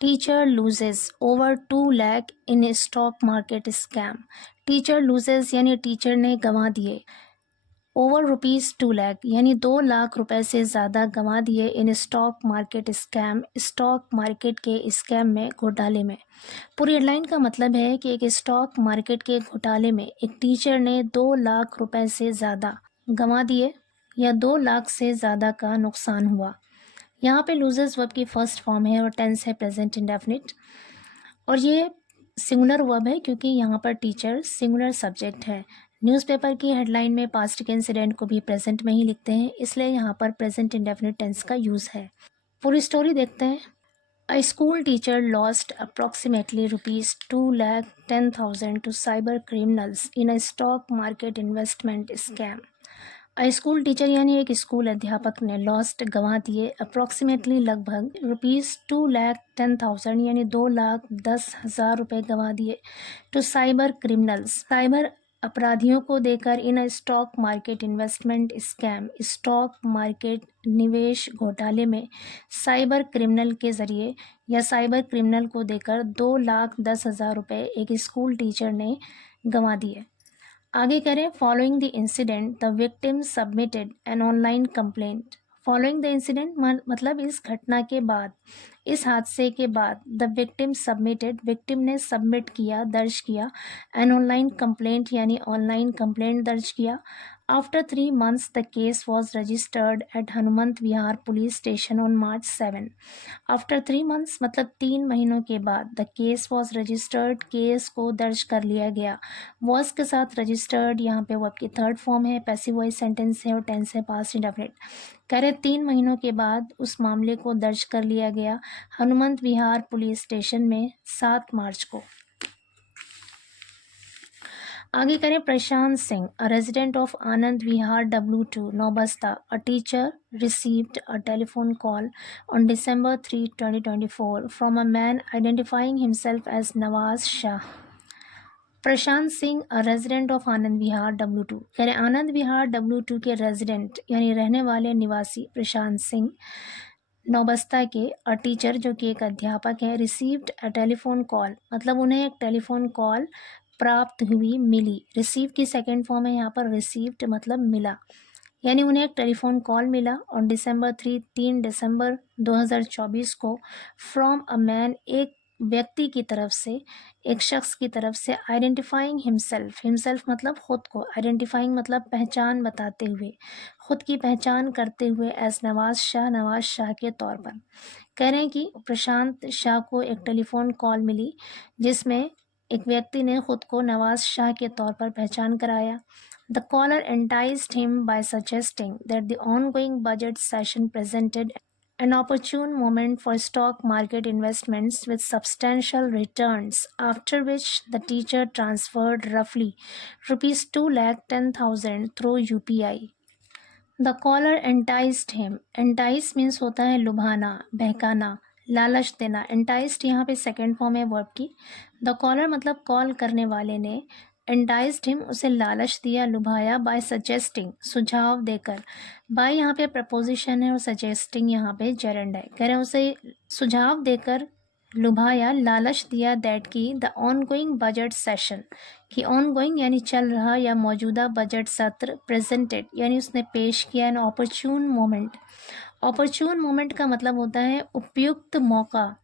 Teacher loses over 2 lakh in stock market scam. Teacher loses यानी teacher ने गंवा दिए, ओवर ₹2 लाख यानी 2 लाख रुपए से ज़्यादा गंवा दिए in stock market scam, stock market के स्कैम में, घोटाले में। पूरी हेडलाइन का मतलब है कि एक स्टॉक मार्केट के घोटाले में एक टीचर ने 2 लाख रुपए से ज़्यादा गंवा दिए या 2 लाख से ज़्यादा का नुकसान हुआ। यहाँ पे लूजर्स वर्ब की फर्स्ट फॉर्म है और टेंस है प्रेजेंट इंडेफिनिट, और ये सिंगुलर वर्ब है क्योंकि यहाँ पर टीचर सिंगुलर सब्जेक्ट है। न्यूज़पेपर की हेडलाइन में पास्ट के इंसिडेंट को भी प्रेजेंट में ही लिखते हैं, इसलिए यहाँ पर प्रेजेंट इंडेफिनिट टेंस का यूज़ है। पूरी स्टोरी देखते हैं। A school teacher lost approximately ₹2,10,000 to cyber criminals in a stock market investment scam. School teacher यानी एक स्कूल अध्यापक ने लॉस्ट गंवा दिए, अप्रॉक्सीमेटली लगभग ₹2,10,000 यानी 2,10,000 रुपये गंवा दिए, टू साइबर क्रिमिनल्स साइबर अपराधियों को देकर, in a stock market investment scam stock market निवेश घोटाले में, साइबर क्रिमिनल के ज़रिए या साइबर क्रिमिनल को देकर 2,10,000 रुपये एक स्कूल टीचर ने गंवा दिए। आगे करें, following the incident the victim submitted an online complaint. Following the incident मतलब इस घटना के बाद, इस हादसे के बाद, द विक्टिम सबमिटेड विक्टिम ने सबमिट किया, दर्ज किया, एन ऑनलाइन कंप्लेंट यानी ऑनलाइन कंप्लेंट दर्ज किया। After 3 months the case was registered eight Hanumant Vihar police station on March 7। After 3 months मतलब 3 महीनों के बाद, the case was registered case को दर्ज कर लिया गया। वॉज के साथ रजिस्टर्ड यहाँ पे वर्ब की थर्ड फॉर्म है, पैसिव वॉइस सेंटेंस है और टेंस है पास्ट इंडेफिनिट। कह रहे 3 महीनों के बाद उस मामले को दर्ज कर लिया गया हनुमंत विहार पुलिस स्टेशन में 7 मार्च को। आगे करें, Prashant Singh, a resident of Anand Vihar W2 Naubasta, a teacher received a telephone call on December 3, 2024 from a man identifying himself as Nawaz Shah. Prashant Singh, a resident of Anand Vihar W2, कह रहे आनंद विहार W2 के रेजिडेंट यानी रहने वाले निवासी प्रशांत सिंह नौबस्ता के, अ टीचर जो कि एक अध्यापक है, रिसीव्ड अ टेलीफोन कॉल मतलब उन्हें एक टेलीफोन कॉल प्राप्त हुई, मिली। रिसीव की सेकेंड फॉर्म है यहाँ पर, रिसीव्ड मतलब मिला, यानी उन्हें एक टेलीफोन कॉल मिला ऑन December 3 दिसंबर 2024 को, फ्रॉम अ मैन एक व्यक्ति की तरफ से, एक शख्स की तरफ से, आइडेंटिफाइंग हिमसेल्फ, हिमसेल्फ मतलब खुद को, आइडेंटिफाइंग मतलब पहचान बताते हुए, खुद की पहचान करते हुए, एज नवाज शाह के तौर पर। कह रहे हैं कि प्रशांत शाह को एक टेलीफोन कॉल मिली जिसमें एक व्यक्ति ने खुद को नवाज शाह के तौर पर पहचान कराया। The caller enticed him by suggesting that the ongoing budget session presented an opportune moment for stock market investments with substantial returns, after which the teacher transferred roughly ₹2,10,000 through UPI. The caller enticed him. Entice means होता है लुभाना, बहकाना, लालच देना। Enticed यहाँ पे second form है verb की। The caller मतलब call करने वाले ने, एंटाइज्ड हिम उसे लालच दिया, लुभाया, बाय सजेस्टिंग सुझाव देकर। बाय यहाँ पे प्रपोजिशन है और सजेस्टिंग यहाँ पे जेरेंड है। कह रहे हैं उसे सुझाव देकर लुभाया, लालच दिया, दैट की द ऑनगोइंग बजट सेशन कि ऑनगोइंग यानी चल रहा या मौजूदा बजट सत्र, प्रेजेंटेड यानी उसने पेश किया, एन ऑपर्चून मोमेंट। ऑपर्चून मोमेंट का मतलब होता है उपयुक्त मौका,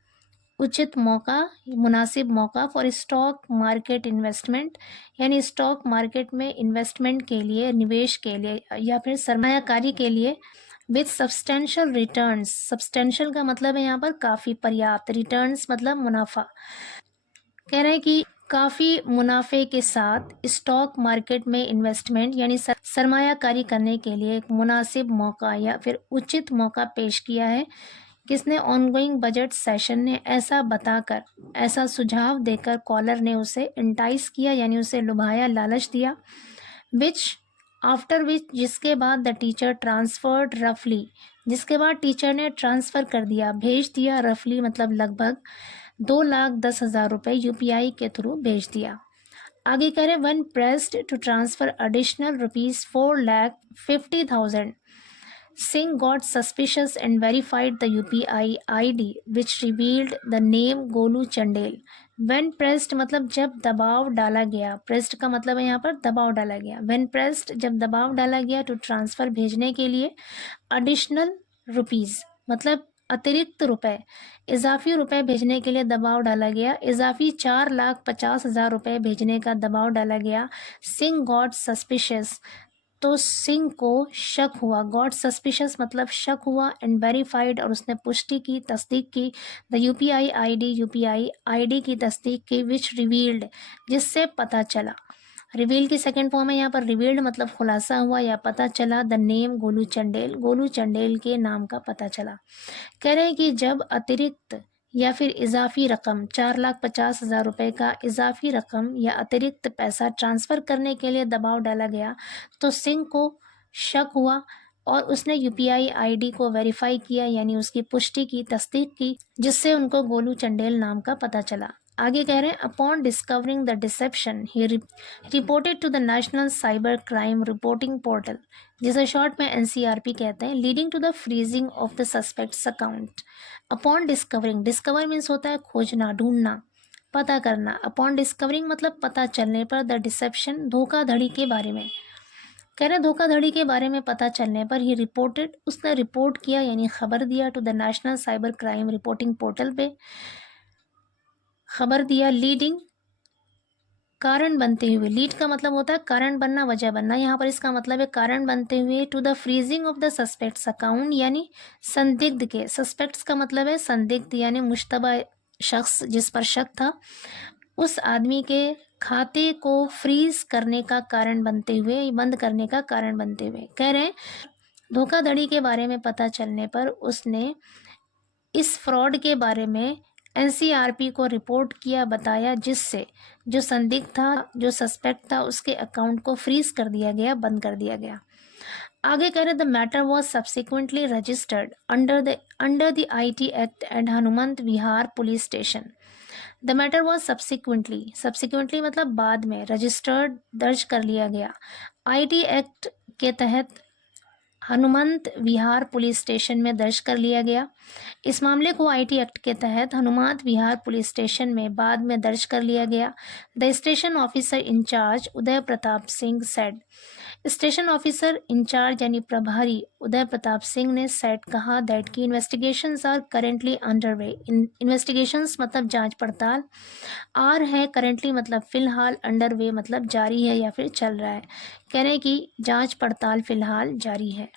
उचित मौका, मुनासिब मौका, फॉर स्टॉक मार्केट इन्वेस्टमेंट यानी स्टॉक मार्केट में इन्वेस्टमेंट के लिए, निवेश के लिए या फिर सरमायाकारी के लिए, विथ सब्सटेंशियल रिटर्न्स। सब्सटेंशियल का मतलब है यहाँ पर काफ़ी, पर्याप्त, रिटर्न्स मतलब मुनाफा। कह रहे हैं कि काफ़ी मुनाफे के साथ स्टॉक मार्केट में इन्वेस्टमेंट यानी सरमायाकारी करने के लिए एक मुनासिब मौका या फिर उचित मौका पेश किया है। किसने? ऑनगोइंग बजट सेशन ने। ऐसा बताकर, ऐसा सुझाव देकर कॉलर ने उसे इंटाइस किया यानी उसे लुभाया, लालच दिया। विच, आफ्टर विच जिसके बाद, द टीचर ट्रांसफर्ड रफली जिसके बाद टीचर ने ट्रांसफ़र कर दिया, भेज दिया, रफली मतलब लगभग 2,10,000 रुपये UPI के थ्रू भेज दिया। आगे करें, one pressed to transfer additional ₹4,50,000 Singh got suspicious and verified the UPI ID which revealed the name Golu Chandel. When pressed मतलब जब दबाव डाला गया, pressed का मतलब है यहाँ पर दबाव डाला गया. When pressed जब दबाव डाला गया to transfer भेजने के लिए additional rupees मतलब अतिरिक्त रुपए, इजाफी रुपए भेजने के लिए दबाव डाला गया, इजाफी 4,50,000 रुपए भेजने का दबाव डाला गया. सिंह गॉट सस्पिशियस तो सिंह को शक हुआ, गॉट सस्पिशियस मतलब शक हुआ, एंड वेरीफाइड और उसने पुष्टि की, तस्दीक की, द यूपीआई आईडी की तस्दीक की, विच रिवील्ड जिससे पता चला. रिवील की सेकंड फॉर्म है यहाँ पर रिवील्ड मतलब खुलासा हुआ या पता चला. द नेम गोलू चंडेल के नाम का पता चला. कह रहे हैं कि जब अतिरिक्त या फिर इजाफी रकम 4,50,000 रुपये का इजाफी रकम या अतिरिक्त पैसा ट्रांसफ़र करने के लिए दबाव डाला गया तो सिंह को शक हुआ और उसने यूपीआई आईडी को वेरीफाई किया यानी उसकी पुष्टि की, तस्दीक की, जिससे उनको गोलू चंडेल नाम का पता चला. आगे कह रहे हैं upon discovering the deception he reported to the national cyber crime reporting portal जिसे शॉर्ट में एनसीआरपी कहते हैं, leading to the freezing of the suspect's account. Upon discovering, discover means होता है खोजना, ढूंढना, पता करना. अपॉन डिस्कवरिंग मतलब पता चलने पर, द डिसेप्शन धोखाधड़ी के बारे में. कह रहे धोखाधड़ी के बारे में पता चलने पर ही रिपोर्टेड उसने रिपोर्ट किया यानी खबर दिया to the national cyber crime reporting portal पे खबर दिया. लीडिंग कारण बनते हुए, लीड का मतलब होता है कारण बनना, वजह बनना, यहाँ पर इसका मतलब है कारण बनते हुए. To the freezing of the suspect's account यानी संदिग्ध के, सस्पेक्ट्स का मतलब है संदिग्ध यानी मुश्तबा शख्स जिस पर शक था, उस आदमी के खाते को फ्रीज करने का कारण बनते हुए, बंद करने का कारण बनते हुए. कह रहे हैं धोखाधड़ी के बारे में पता चलने पर उसने इस फ्रॉड के बारे में एनसीआरपी को रिपोर्ट किया, बताया, जिससे जो संदिग्ध था, जो सस्पेक्ट था, उसके अकाउंट को फ्रीज कर दिया गया, बंद कर दिया गया. आगे कह रहे the matter was subsequently registered under the IT act at Hanumant Vihar police station. The matter was subsequently मतलब बाद में, रजिस्टर्ड दर्ज कर लिया गया, आईटी एक्ट के तहत हनुमंत विहार पुलिस स्टेशन में दर्ज कर लिया गया. इस मामले को आईटी एक्ट के तहत हनुमंत विहार पुलिस स्टेशन में बाद में दर्ज कर लिया गया. The station officer in charge Uday Pratap Singh said, station officer in charge यानी प्रभारी उदय प्रताप सिंह ने सेड कहा दैट की investigations are currently underway. Investigations मतलब जांच पड़ताल, आर है करेंटली मतलब फिलहाल, अंडरवे मतलब जारी है या फिर चल रहा है. कह रहे हैं कि जांच पड़ताल फिलहाल जारी है.